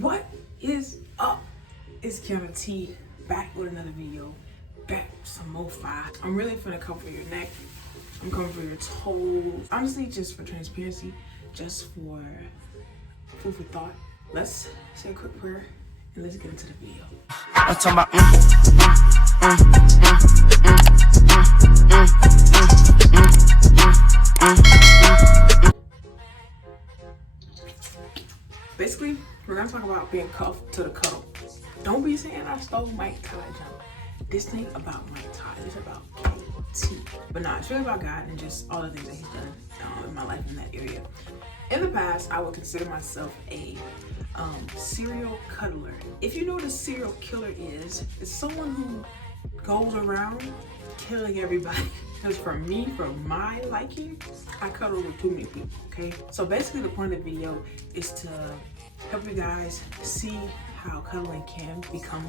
What is up? It's keauna.tanaeee back with another video, back with some more fire. I'm really finna come for your neck. I'm coming for your toes. Honestly, just for transparency, just for food for thought. Let's say a quick prayer and let's get into the video. I'm talking about basically, we're gonna talk about being cuffed to the cuddle. Don't be saying I stole Mike Ty jump. This thing about Mike Ty, it's about KT. But nah, it's really about God and just all the things that he's done in my life in that area. In the past, I would consider myself a serial cuddler. If you know what a serial killer is, it's someone who goes around killing everybody. Because for me, for my liking, I cuddle with too many people, okay? So basically the point of the video is to help you guys see how cuddling can become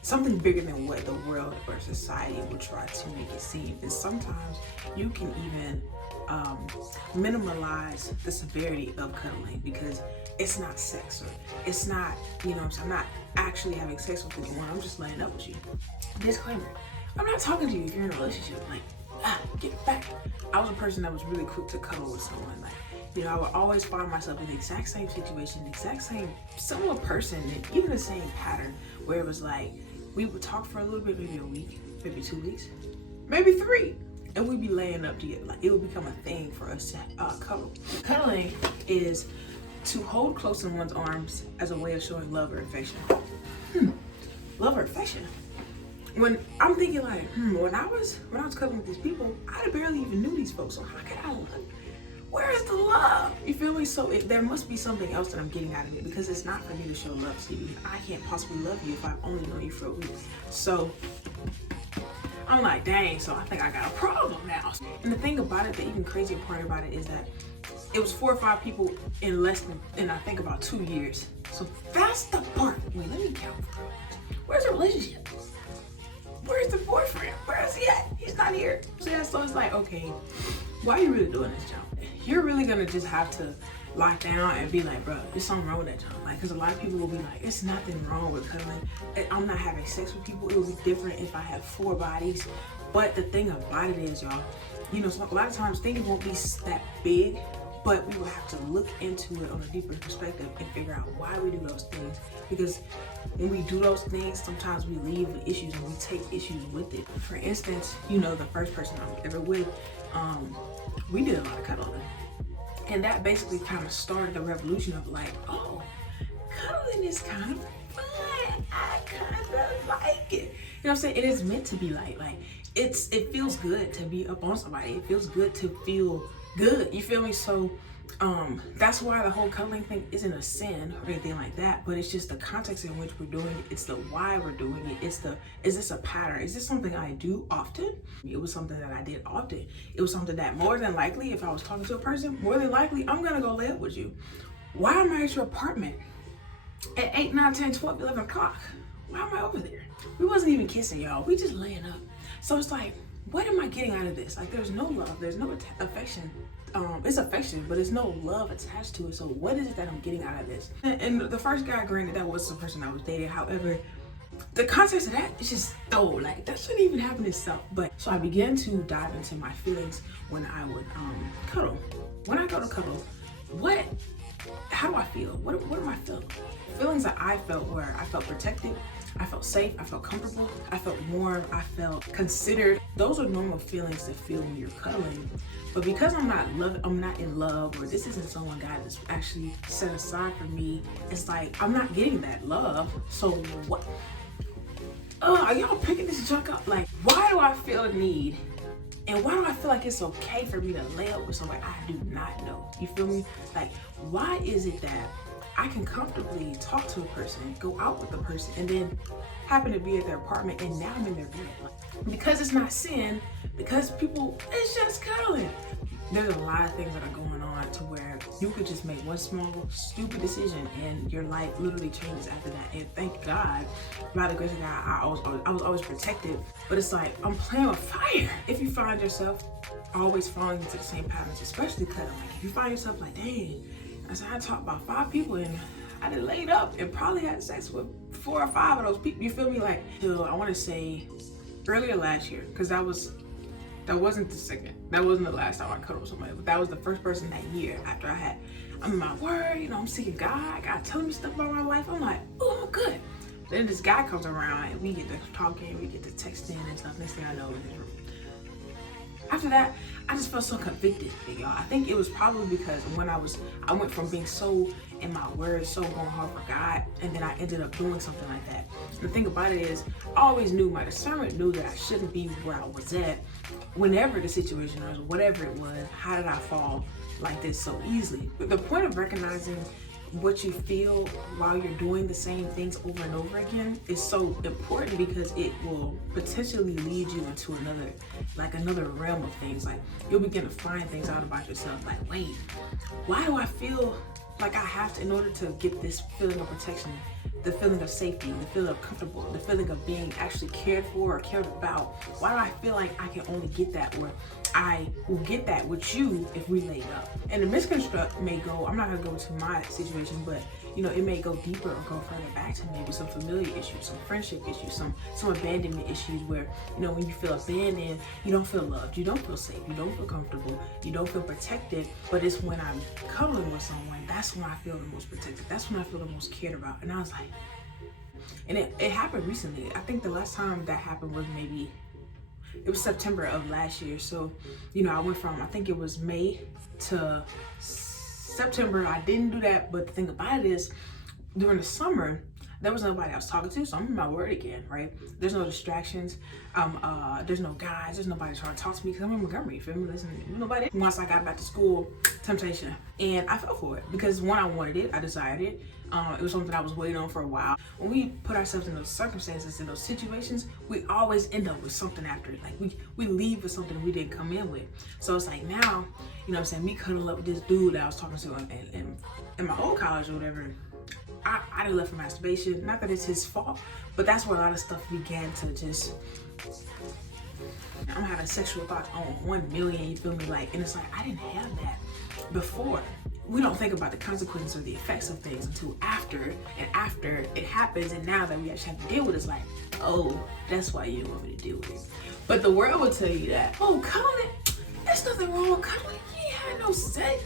something bigger than what the world or society will try to make it seem. And sometimes you can even minimalize the severity of cuddling because it's not sex or it's not, you know, I'm not actually having sex with anyone. I'm just laying up with you. Disclaimer, I'm not talking to you if you're in a relationship. Like, get back. I was a person that was really quick to cuddle with someone. Like, you know, I would always find myself in the exact same situation, the exact same similar person, and even the same pattern where it was like, we would talk for a little bit, maybe a week, maybe 2 weeks, maybe 3, and we'd be laying up together. Like, it would become a thing for us to cuddle. Cuddling is to hold close in one's arms as a way of showing love or affection. Love or affection? When I'm thinking like, when I was cuddling with these people, I barely even knew these folks. So how could I love? Where is the love? You feel me? So there must be something else that I'm getting out of it because it's not for me to show love to you. I can't possibly love you if I've only known you for a week. So I'm like, dang, so I think I got a problem now. And the thing about it, the even crazier part about it is that it was 4 or 5 people in less than I think about 2 years. So that's the part. Wait, let me count. Where's the relationship? Where's the boyfriend? Where is he at? He's not here. So yeah, so it's like, okay, why are you really doing this, John? You're really gonna just have to lock down and be like, bro, there's something wrong with that, John. Like, because a lot of people will be like, it's nothing wrong with cuddling. I'm not having sex with people. It would be different if I had 4 bodies. But the thing about it is, y'all, you know, so a lot of times things won't be that big, but we will have to look into it on a deeper perspective and figure out why we do those things. Because when we do those things, sometimes we leave with issues and we take issues with it. For instance, you know, the first person I was ever with, we did a lot of cuddling. And that basically kind of started the revolution of like, oh, cuddling is kind of fun. I kind of like it. You know what I'm saying? It is meant to be like it feels good to be up on somebody. It feels good to feel good. You feel me? So that's why the whole cuddling thing isn't a sin or anything like that, but it's just the context in which we're doing it. It's the why we're doing it. It's the, is this a pattern? Is this something I do often? It was something that I did often. It was something that more than likely, if I was talking to a person, more than likely, I'm gonna go lay up with you. Why am I at your apartment at 8, 9, 10, 12, 11 o'clock? Why am I over there? We wasn't even kissing, y'all. We just laying up. So it's like, what am I getting out of this? Like, there's no love, there's no affection. It's affection, but there's no love attached to it. So what is it that I'm getting out of this? And the first guy, granted, that was the person I was dating. However, the context of that is just, like, that shouldn't even happen itself. But so I began to dive into my feelings when I would cuddle. When I go to cuddle, how do I feel? What am I feeling? Feelings that I felt were, I felt protected, I felt safe, I felt comfortable, I felt warm, I felt considered. Those are normal feelings to feel when you're cuddling. But because I'm not in love, or this isn't someone God has actually set aside for me, it's like I'm not getting that love. So what? Are y'all picking this junk up? Like, why do I feel a need? And why do I feel like it's okay for me to lay up with somebody I do not know? You feel me? Like, why is it that I can comfortably talk to a person, go out with the person, and then happen to be at their apartment and now I'm in their bed? Like, because it's not sin, because people, it's just cuddling. There's a lot of things that are going on to where you could just make one small stupid decision and your life literally changes after that. And thank God, by the grace of God, I was always protective. But it's like, I'm playing with fire. If you find yourself always falling into the same patterns, especially cuddling, like if you find yourself like, dang, I said I talked about 5 people and I done laid up and probably had sex with 4 or 5 of those people. You feel me? Like, so I want to say earlier last year, because that wasn't the second. That wasn't the last time I cuddled with somebody, but that was the first person that year after I'm in my word, you know, I'm seeking God. God telling me stuff about my life. I'm like, oh, I'm good. Then this guy comes around and we get to talking, we get to texting and stuff. Next thing I know, after that, I just felt so convicted, y'all. I think it was probably because when I went from being so in my word, so going hard for God, and then I ended up doing something like that. The thing about it is, I always knew, my discernment knew that I shouldn't be where I was at, whenever the situation was, whatever it was. How did I fall like this so easily? But the point of recognizing what you feel while you're doing the same things over and over again is so important, because it will potentially lead you into another realm of things. Like, you'll begin to find things out about yourself, like, wait, why do I feel like I have to, in order to get this feeling of protection, the feeling of safety, the feeling of comfortable, the feeling of being actually cared for or cared about, why do I feel like I can only get that, or I will get that with you if we laid up? And the misconstruct may go, I'm not gonna go into my situation, but you know, it may go deeper or go further back to maybe some familiar issues, some friendship issues, some abandonment issues, where, you know, when you feel abandoned, you don't feel loved, you don't feel safe, you don't feel comfortable, you don't feel protected. But it's when I'm cuddling with someone, that's when I feel the most protected, that's when I feel the most cared about. And I was like, and it happened recently. I think the last time that happened was maybe, it was September of last year. So, you know, I went from, I think it was May to September. I didn't do that, but the thing about it is, during the summer, there was nobody I was talking to, so I'm in my word again, right? There's no distractions, there's no guys, there's nobody trying to talk to me, because I'm in Montgomery, you feel me? Listen, nobody. Once I got back to school, temptation, and I fell for it, because one, I wanted it, I desired it. It was something I was waiting on for a while. When we put ourselves in those circumstances, in those situations, we always end up with something after it. Like, we leave with something we didn't come in with. So it's like, now, you know what I'm saying, me cuddling up with this dude that I was talking to in my old college or whatever, I done left for masturbation. Not that it's his fault, but that's where a lot of stuff began to just, I'm having sexual thoughts on 1 million, you feel me? Like, and it's like, I didn't have that before. We don't think about the consequences or the effects of things until after, and after it happens, and now that we actually have to deal with it, it's like, oh, that's why you didn't want me to deal with it. But the world will tell you that, oh, cuddling, there's nothing wrong with cuddling. You ain't had no sex.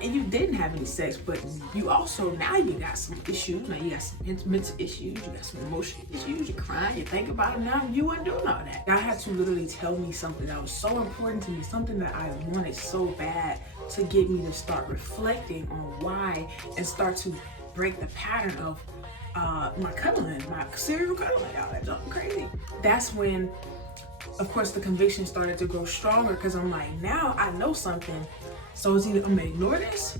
And you didn't have any sex, but you also, now you got some issues. Now you got some mental issues, you got some emotional issues, you're crying, you think about it now, you weren't doing all that. God had to literally tell me something that was so important to me, something that I wanted so bad, to get me to start reflecting on why, and start to break the pattern of my cuddling, my serial cuddling, y'all. That's something crazy. That's when, of course, the conviction started to grow stronger, because I'm like, now I know something. So it's either I'm gonna ignore this,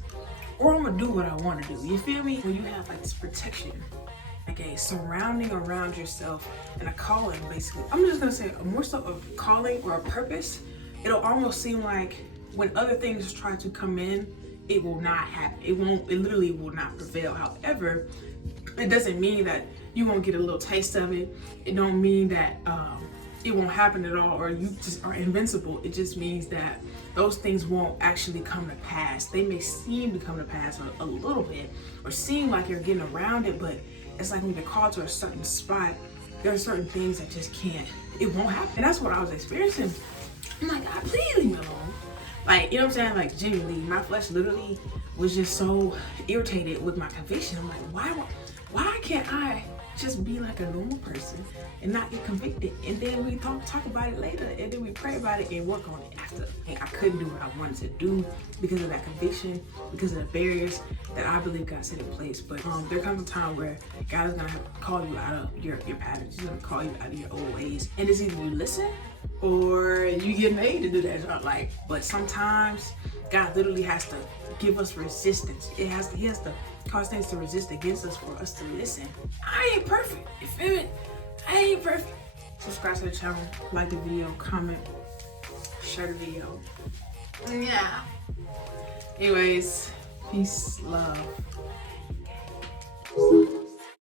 or I'm gonna do what I want to do. You feel me? When you have like this protection, like a surrounding around yourself, and a calling, basically. I'm just gonna say more so of calling or a purpose. It'll almost seem like when other things try to come in, it will not happen. It literally will not prevail. However, it doesn't mean that you won't get a little taste of it. It don't mean that it won't happen at all, or you just are invincible. It just means that those things won't actually come to pass. They may seem to come to pass a little bit, or seem like you're getting around it, but it's like when you're called to a certain spot, there are certain things that just can't, it won't happen. And that's what I was experiencing. I'm like, God, please leave me alone. Like, you know what I'm saying? Like, genuinely, my flesh literally was just so irritated with my conviction. I'm like, why can't I just be like a normal person and not get convicted? And then we talk about it later, and then we pray about it and work on it after. And I couldn't do what I wanted to do because of that conviction, because of the barriers that I believe God set in place. But there comes a time where God is gonna have to call you out of your patterns. He's gonna call you out of your old ways, and it's either you listen or you get made to do that. Like, but sometimes God literally has to give us resistance. He has to cause things to resist against us for us to listen. I ain't perfect, you feel me? I ain't perfect. Subscribe to the channel, like the video, comment, share the video. Yeah. Anyways, peace, love.